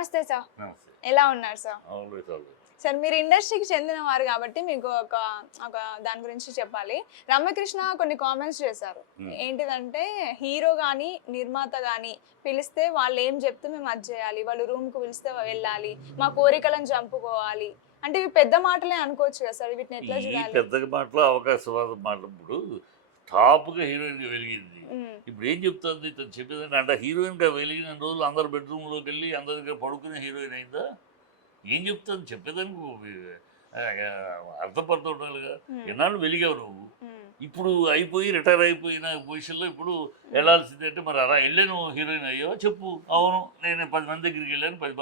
నమస్తే సార్. నమస్తే. ఎలా ఉన్నారు సార్? Always always. సార్ మీరు ఇండస్ట్రీకి చెందిన వారు కాబట్టి మీకు ఒక ఒక దాని గురించి చెప్పాలి. రమ్యకృష్ణ కొన్ని కామెంట్స్ చేశారు. ఏంటిదంటే హీరో గాని నిర్మాత గాని పిలిస్తే వాళ్ళు ఏం చెప్తే మేము అది చేయాలి, వాళ్ళు రూమ్కు పిలిస్తే వెళ్ళాలి, మా కోరికలను చంపుకోవాలి అంటే ఇవి పెద్ద మాటలే అనుకోవచ్చు కదా సార్, వీటిని ఎట్లా ఈ చూడాలి? పెద్ద మాటలు అవకాశవాద మాటలు ఇప్పుడు టాప్గా హీరోయిన్గా వెలిగింది. ఇప్పుడు ఏం చెప్తుంది తను చెప్పేదంటే అంటే హీరోయిన్గా వెలిగిన రోజులు అందరు బెడ్రూమ్లోకి వెళ్ళి అందరి దగ్గర పడుకునే హీరోయిన్ అయిందా? ఏం చెప్తుంది చెప్పేదానికి అర్థపడుతూ ఉండాలిగా. ఎన్నాళ్ళు వెలిగావు నువ్వు, ఇప్పుడు అయిపోయి రిటైర్ అయిపోయిన పొజిషన్లో ఇప్పుడు వెళ్ళాల్సిందే అంటే మరి అలా వెళ్ళే నువ్వు హీరోయిన్ అయ్యావో చెప్పు. అవును నేను 10 మంది దగ్గరికి వెళ్ళాను, 10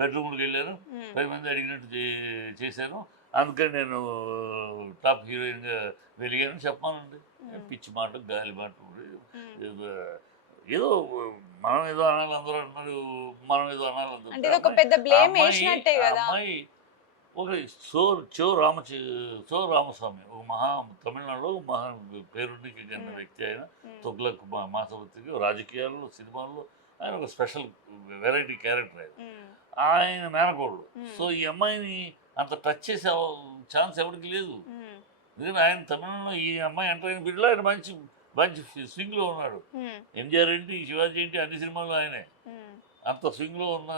బెడ్రూమ్కి వెళ్ళాను, 10 మంది అడిగినట్టు చేశాను, అందుకని నేను టాప్ హీరోయిన్గా వెలిగాను చెప్పానండి. పిచ్చి మాట గాలి మాట ఏదో మనం ఏదో అనాలి అందరూ అంటున్నారు, మనం ఏదో అనాలి అమ్మాయి ఒక సో రామస్వామి ఒక తమిళనాడులో మహా పేరుండికి చెందిన వ్యక్తి. ఆయన తొగ్లక్ మాసవతికి రాజకీయాల్లో సినిమాల్లో ఆయన ఒక స్పెషల్ వెరైటీ క్యారెక్టర్ ఆయన మేనకోళ్ళు. సో ఈ అమ్మాయిని అంత టచ్ చేసే ఛాన్స్ ఎవరికి లేదు. ఎందుకంటే ఆయన తమిళంలో ఈ అమ్మాయి ఎంటర్ అయిన పీరియడ్లో ఆయన మంచి మంచి స్వింగ్లో ఉన్నాడు. ఎంజిఆర్ ఏంటి, శివాజీ ఏంటి, అన్ని సినిమాల్లో ఆయనే అంత స్వింగ్లో ఉన్న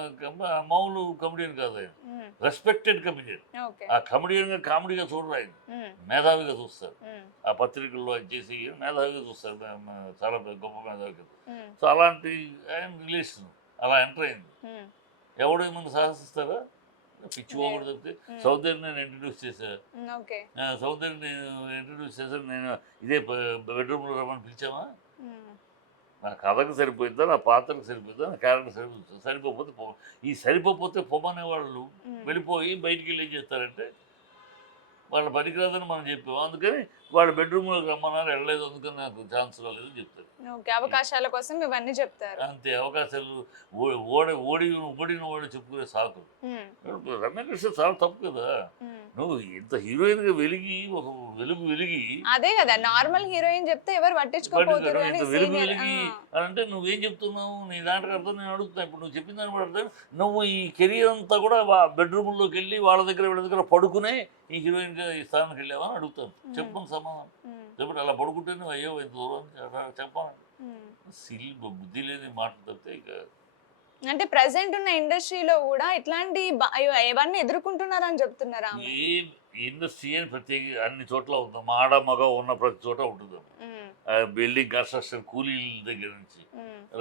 మామూలు కమెడియన్ కాదు ఆయన, రెస్పెక్టెడ్ కమెడియన్. ఆ కమెడియన్గా కామెడీగా చూడరు, ఆయన మేధావిగా చూస్తారు. ఆ పత్రికల్లో అది చేసి మేధావిగా చూస్తారు, చాలా గొప్ప మేధావిగా. సో అలాంటి ఆయన రిలేషన్ అలా ఎంటర్ అయింది. ఎవడేమన్నా సాహసిస్తారా? పిచ్చి పోకూడదు చెప్తే సౌదర్ని నేను ఇంట్రడ్యూస్ చేశాను, నేను ఇదే బెడ్రూమ్లో రమ్మని పిలిచామా? నా కథకు సరిపోయిందా, నా పాత్రకు సరిపోయిందా, నా క్యారెక్టర్ సరిపోతే ఈ సరిపోతే పొమ్మనే వాళ్ళు వెళ్ళిపోయి బయటికి వెళ్ళి ఏం చేస్తారంటే వాళ్ళ పనికిరాదని మనం చెప్పాము, అందుకని వాళ్ళ బెడ్రూమ్లోకి రమ్మన్నారు, వెళ్ళలేదు, అందుకని నాకు ఛాన్స్ రాలేదని చెప్తారు. అవకాశాల కోసం ఇవన్నీ చెప్తారు అంతే. అవకాశాలు ఓడిన వాడు చెప్పుకునే సాకు. రమ్యకృష్ణ చాలా తప్పు కదా. నువ్వు ఇంత హీరోయిన్ గా వెలిగి ఒక వెలిగి అదే కదా నార్మల్ హీరోయిన్ చెప్తే ఎవరు పట్టించుకోకపోతారు వెలిగి అంటే నువ్వేం చెప్తున్నావు? నీ దాంట్లో అర్థం నేను అడుగుతున్నా. ఇప్పుడు నువ్వు చెప్పిన దాన్ని అర్థం నువ్వు ఈ కెరీర్ అంతా కూడా బెడ్రూమ్లోకి వెళ్ళి వాళ్ళ దగ్గర పడుకునే ఈ హీరోయిన్ గా ఈ స్థానానికి వెళ్ళావని అడుగుతాను. చెప్పను సమాధానం చెప్పండి. అలా పడుకుంటే నువ్వు అయ్యో ఇంత దూరం చెప్పాను. సిల్ బుద్ధి లేని మాట తప్పితే ఇక అంటే ప్రెసెంట్ ఉన్న ఇండస్ట్రీలో కూడా ఇట్లాంటి ఇవన్నీ ఎదుర్కొంటున్నారని చెప్తున్నారా? ఏ ఇండస్ట్రీ అని ప్రత్యేక అన్ని చోట్ల ఉందాం, ఆడ మగ ఉన్న ప్రతి చోట ఉంటుంది. బిల్డింగ్ కన్స్ట్రక్షన్ కూలీల దగ్గర నుంచి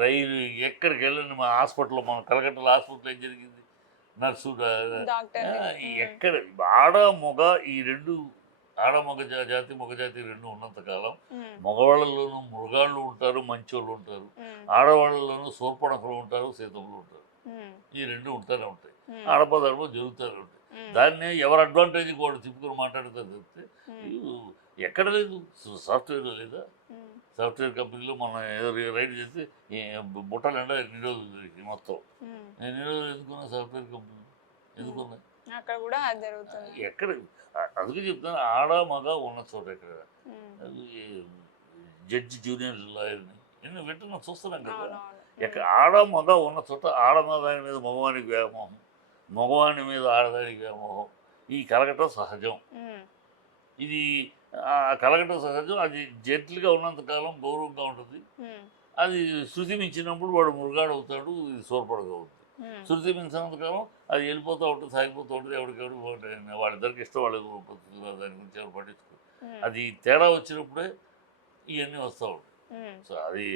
రైలు ఎక్కడికి వెళ్ళండి, మా హాస్పిటల్లో మన కలకట్టలో హాస్పిటల్ ఏం జరిగింది, నర్సు ఎక్కడ ఆడ మగ ఈ రెండు ఆడ మగ జాతి మగ జాతి రెండు ఉన్నంతకాలం మగవాళ్ళలోనూ మృగాళ్ళు ఉంటారు, మంచోళ్ళు ఉంటారు, ఆడవాళ్ళలోనూ శూర్పణకులు ఉంటారు, సీతములు ఉంటారు. ఈ రెండు ఉంటానే ఉంటాయి, ఆడపదడప జరుగుతూనే ఉంటాయి. దాన్ని ఎవరు అడ్వాంటేజ్ కూడా తిప్పుకొని మాట్లాడుతారు చెప్తే ఎక్కడ లేదు. సాఫ్ట్వేర్లో లేదా? సాఫ్ట్వేర్ కంపెనీలో మనం ఏదో రైడ్ చేస్తే బుట్టలు ఎండ ఎన్ని రోజులు మొత్తం నేను ఎన్ని రోజులు ఎందుకున్నా సాఫ్ట్వేర్ కంపెనీ ఎందుకున్నా అక్కడ కూడా జరుగుతుంది. ఎక్కడ అందుకే చెప్తాను ఆడ మగ ఉన్న చోట ఎక్కడ జడ్జి జూనియర్ లాయర్ని నేను వింటున్నా చూస్తున్నాం కదా. ఎక్కడ ఆడ మగ ఉన్న చోట ఆడమగాని మీద మగవానికి వ్యామోహం, మగవాని మీద ఆడదానికి వ్యామోహం, ఈ కలగటం సహజం. ఇది కలగటం సహజం. అది జెంట్లుగా ఉన్నంతకాలం గౌరవంగా ఉంటుంది. అది శృతి మించినప్పుడు వాడు మృగాడు అవుతాడు, ఇది సోర్పడగా అవుతుంది. శృతి మించినంతకాలం అది వెళ్ళిపోతూ ఉంటుంది, సాగిపోతూ ఉంటుంది. ఎవరికెవరు వాళ్ళిద్దరికి ఇష్టం వాళ్ళ దాని గురించి ఎవరు పట్టించుకోరు. అది తేడా వచ్చినప్పుడే ఇవన్నీ వస్తూ ఉంటాయి. సో అది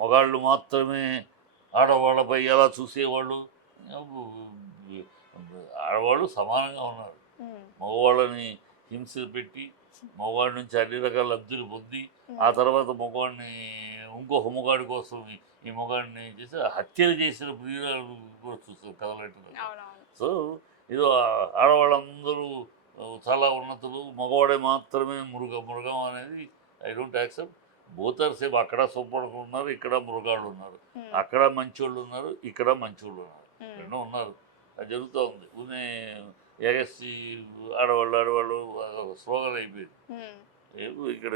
మగాళ్ళు మాత్రమే ఆడవాళ్ళపై ఎలా చూసేవాళ్ళు, ఆడవాళ్ళు సమానంగా ఉన్నారు. మగవాళ్ళని హింస పెట్టి మగవాడి నుంచి అన్ని రకాల లబ్ధులు పొంది ఆ తర్వాత మగవాడిని ఇంకొక మగాడి కోసం ఈ మగాడిని చేసి హత్యలు చేసిన ప్రియురాలు కూడా చూస్తారు కథలంటున్నారు. సో ఇది ఆడవాళ్ళందరూ చాలా ఉన్నతులు, మగవాడే మాత్రమే మృగం అనేది I don't accept. Both are same. అక్కడ సూపర్గా ఉన్నారు, ఇక్కడ మృగాళ్ళు ఉన్నారు, అక్కడ మంచోళ్ళు ఉన్నారు, ఇక్కడ మంచోళ్ళు ఉన్నారు, రెండూ ఉన్నారు. అది జరుగుతూ ఉంది. ఊనే ఎగస్సి ఆడవాళ్ళు స్లోగన్ అయిపోయింది. ఇక్కడ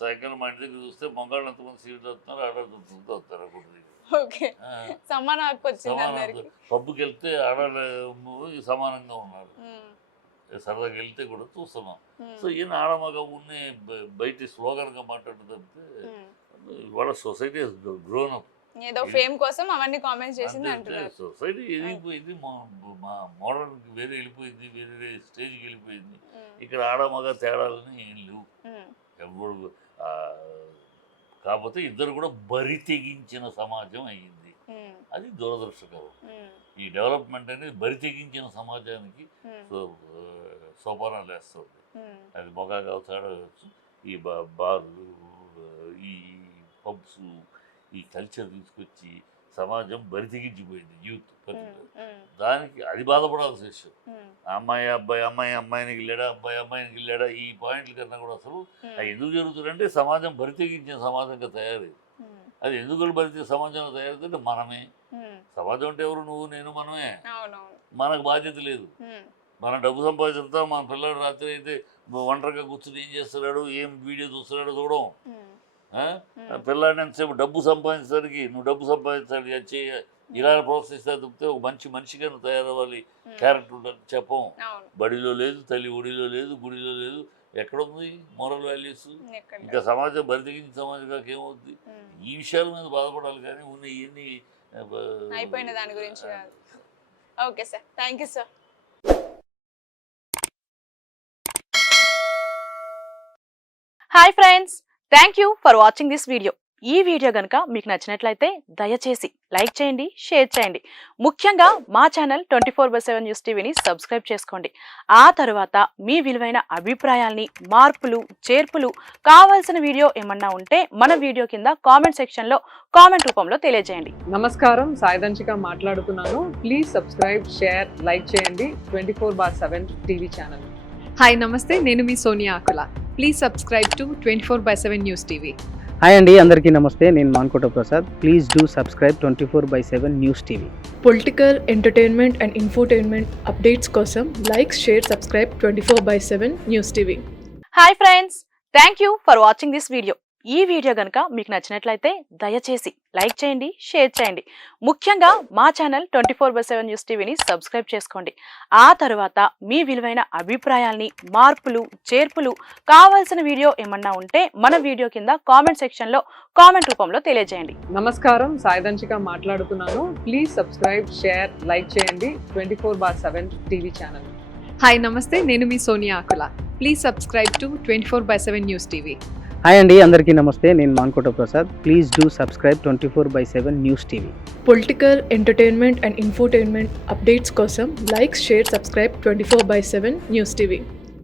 సాయంకాలం మా ఇంటి దగ్గర చూస్తే మగాళ్ళు ఎంతమంది సీట్లు వస్తున్నారు, ఆడవాళ్ళు వస్తారు అక్కడ దగ్గర. ఓకే, ఆ, సమాన హక్కు వచ్చింది సమానం అందరికి. పబ్బుకి వెళ్తే ఆడవాళ్ళు సమానంగా ఉన్నారు, సరదాగా వెళ్తే కూడా చూస్తున్నాం. సో ఈయన ఆడమగ ఉన్నే బయట స్లోగన్గా మాట్లాడడం తప్పితే ఇవాళ సొసైటీ గ్రోన్ అప్. ఏదో ఫేమ్ కోసం అవన్నీ కామెంట్స్ చేసింది అంటున్నారు. సొసైటీ ఎదిగిపోయింది, మా మోడర్న్ వేరే వెళ్ళిపోయింది, వేరే స్టేజ్కి వెళ్ళిపోయింది. ఇక్కడ ఆడమగ తేడాలని ఏం లేవు ఎవరు. కాకపోతే ఇద్దరు కూడా బరి తెగించిన సమాజం అయ్యింది, అది దురదృష్టకరం. ఈ డెవలప్మెంట్ అనేది బరి తెగించిన సమాజానికి సోపానాలు వేస్తుంది. అది మొగా కావచ్చు, ఆడ కావచ్చు, ఈ బార్లు, ఈ పబ్స్, ఈ కల్చర్ తీసుకొచ్చి సమాజం బరి తెగించిపోయింది యూత్. దానికి అది బాధపడాల్సిన విషయం. అమ్మాయి అమ్మాయినికి వెళ్ళాడా, అబ్బాయి అమ్మాయినికి వెళ్ళాడా, ఈ పాయింట్ల కన్నా కూడా అసలు అది ఎందుకు జరుగుతుందంటే సమాజం బరి తెగించిన సమాజంగా తయారైంది. అది ఎందుకు బరి సమాజంగా తయారైందంటే మనమే. సమాజం అంటే ఎవరు, నువ్వు నేను మనమే. మనకు బాధ్యత లేదు. మనం డబ్బు సంపాదిస్తాం, మన పిల్లడు రాత్రి అయితే ఒంటరిగా కూర్చుని ఏం చేస్తున్నాడు, ఏం వీడియో చూస్తున్నాడు చూడడం. పిల్లాడిని ఎంతసేపు డబ్బు సంపాదించడానికి, నువ్వు డబ్బు సంపాదించాలి అది ఇలా ప్రోత్సహిస్తా తప్పితే ఒక మంచి మనిషిగా నువ్వు తయారవ్వాలి, క్యారెక్టర్ చెప్పం. బడిలో లేదు, తల్లి ఒడిలో లేదు, గుడిలో లేదు, ఎక్కడుంది మోరల్ వాల్యూస్? ఇంకా సమాజం బరితెగించిన సమాజంగా ఏమవుద్ది? ఈ విషయాల మీద బాధపడాలి కానీ ఉన్న ఇవన్నీ అయిపోయిన దాని గురించి కాదు. Okay sir, thank you sir. Hi friends, thank you for watching this video. ఈ వీడియో కనుక మీకు నచ్చినట్లయితే దయచేసి లైక్ చేయండి, షేర్ చేయండి. ముఖ్యంగా మా ఛానల్ 24/7 న్యూస్ టీవీని సబ్స్క్రైబ్ చేసుకోండి. ఆ తర్వాత మీ విలువైన అభిప్రాయాల్ని, మార్పులు, చేర్పులు, కావాల్సిన వీడియో ఏమన్నా ఉంటే మన వీడియో కింద కామెంట్ సెక్షన్లో కామెంట్ రూపంలో తెలియజేయండి. నమస్కారం, సాయిదంచిక మాట్లాడుతున్నాను. ప్లీజ్ సబ్స్క్రైబ్, షేర్, లైక్ చేయండి 24/7 టీవీ ఛానల్. హాయ్ నమస్తే, నేను మీ Sonia Akula. Please subscribe to 24/7 news TV. Hi అండి, అందరికీ నమస్తే. నేను Mankota Prasad. Please do subscribe 24/7 news TV. Political, entertainment and infotainment updates కోసం like, share, subscribe 24/7 news TV. Hi friends, thank you for watching this video. ఈ video కనుక మీకు నచ్చినట్లయితే దయచేసి లైక్ చేయండి, షేర్ చేయండి. ముఖ్యంగా మా ఛానల్ 24/7 న్యూస్ టీవీని సబ్స్క్రైబ్ చేసుకోండి. ఆ తర్వాత మీ విలువైన అభిప్రాయాల్ని, మార్పులు, చేర్పులు, కావాల్సిన వీడియో ఏమన్నా ఉంటే మన వీడియో కింద కామెంట్ సెక్షన్లో కామెంట్ రూపంలో తెలియజేయండి. నమస్కారం, సాయిదంచిక మాట్లాడుతున్నాను. ప్లీజ్ సబ్స్క్రైబ్, షేర్, లైక్ చేయండి 24/7 టీవీ ఛానల్. హాయ్ నమస్తే, నేను మీ Sonia Akula. Please subscribe to 24/7 news TV. Hi అండి, అందరికీ నమస్తే. నేను Mankota Prasad. Please do subscribe 24/7 news TV. Political, entertainment and infotainment updates కోసం like, share, subscribe 24/7 news TV.